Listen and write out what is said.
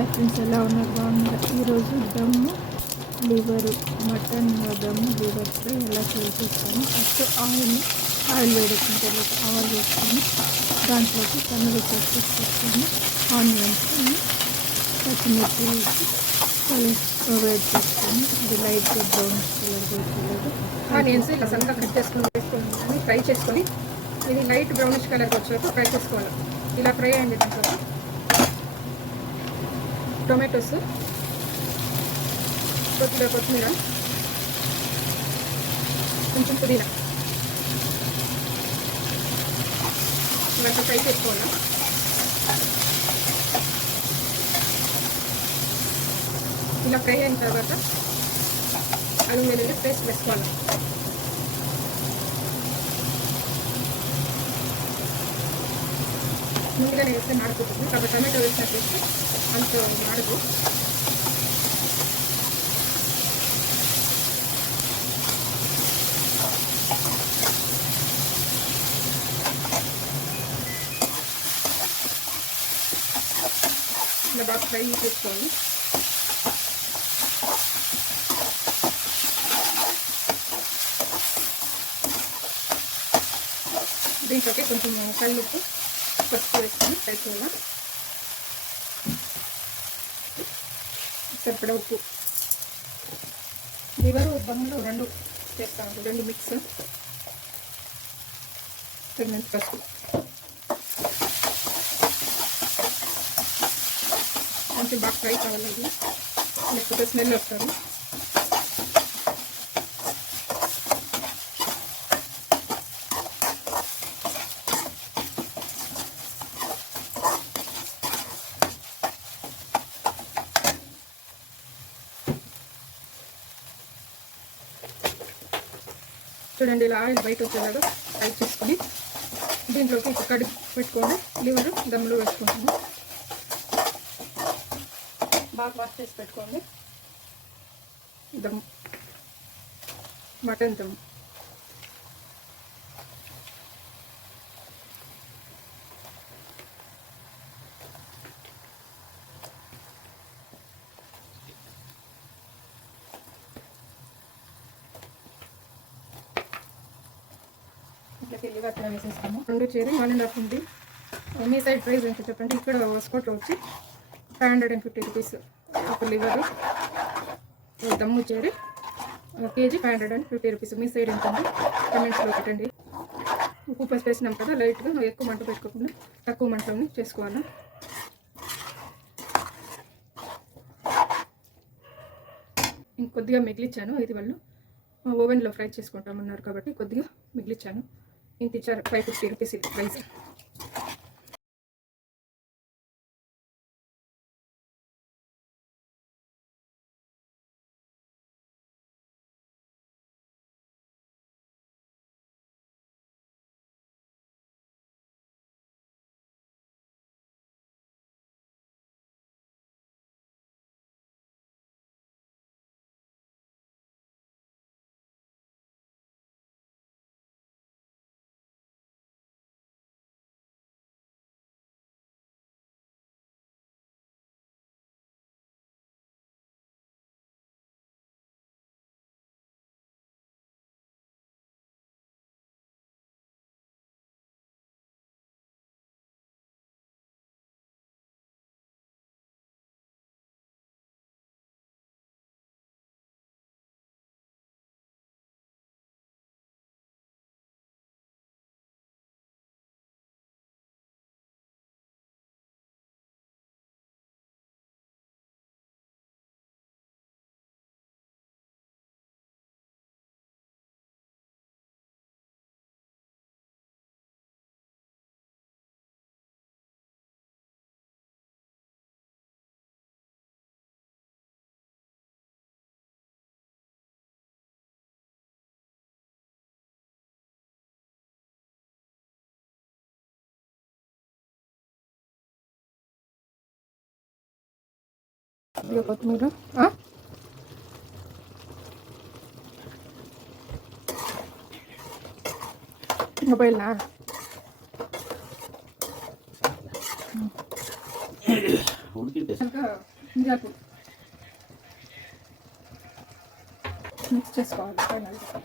Hi friends, ఎలా ఉన్నారు? బాగున్నారు? ఈరోజు దమ్ము లివరు మటన్ దమ్ము లివర్ ఫ్రై ఎలా చేస్తాను. ఫస్ట్ ఆయిల్ వేడెక్కిన తర్వాత ఆయిల్ వేసుకొని దాంట్లోకి సన్నగా చేసుకొని ఆనియన్స్ పచ్చిమిర్చి వేసి వేడి చేసుకొని అది లైట్గా బ్రౌన్ కలర్ వచ్చేలాగా ఆనియన్స్ ఇలా సన్నగా కట్ చేసుకొని ఫ్రై చేసుకొని ఇది లైట్ బ్రౌనిష్ కలర్కి వచ్చేటప్పుడు ఫ్రై చేసుకోవాలి. ఇలా ఫ్రై అయింది దాంట్లో టొమాటోస్, కొత్తిమీర, కొంచెం పుదీనా ఇవన్నీ ఫ్రై చేసుకోవాలి. ఇలా ఫ్రై అయిన తర్వాత అల్లం వెల్లుల్లి పేస్ట్ వేసుకోవాలి. ముందుగానే వేస్తే మాడిపోతుంది కాబట్టి టమాటో వేసినట్టు వేస్తే అంత మాడదు. ఇలా బాగా ఫ్రై చేసుకోవాలి. దీంట్లోకి కొంచెం కల్లుప్పు పసుపు వేసుకొని వేసుకోవాలి. సరిపడా ఉప్పు, లివరు దమ్ములు రెండు చేస్తాము, రెండు మిక్స్. తగినంత పసుపు, కొంచెం బాగా ఫ్రై కావాలి, లేకపోతే స్మెల్ వస్తుంది. చూడండి, ఇలా ఆయిల్ బయట వచ్చేలాగా ఫ్రై చేసుకొని దీంట్లోకి ఒక కడుగు పెట్టుకొని లివర్ దమ్ములు వేసుకుంటాము. బాగా వాష్ చేసి పెట్టుకోండి. దమ్ మటన్ దమ్ లివర్ వేసేస్తాము. 2 చేరి 1.5 ఉంది. మీ సైడ్ ప్రైస్ ఎంత చెప్పండి. ఇక్కడ వాస్కోట్లో వచ్చి 550 రూపీస్ ఒక లివర్. దమ్ము చేరి కేజీ 550 రూపీస్. మీ సైడ్ ఎంత అండి కమెంట్స్లో పెట్టండి. ఉప్పు పసుపు వేసినాం కదా, లైట్గా ఎక్కువ మంట పెట్టుకోకుండా తక్కువ మంటలోని చేసుకోవాలి. ఇంకొద్దిగా మిగిలిచ్చాను. ఇది వాళ్ళు ఓవెన్లో ఫ్రై చేసుకుంటామన్నారు కాబట్టి కొద్దిగా మిగిలిచ్చాను. ఇంత ఇచ్చారు 550 రూపీస్ ఇది ప్రైస్. కొత్తిమీర, మొబైల్నా ఇంకా మిరియాల పొడి మిక్స్ చేసుకోవాలి ఫైనల్గా.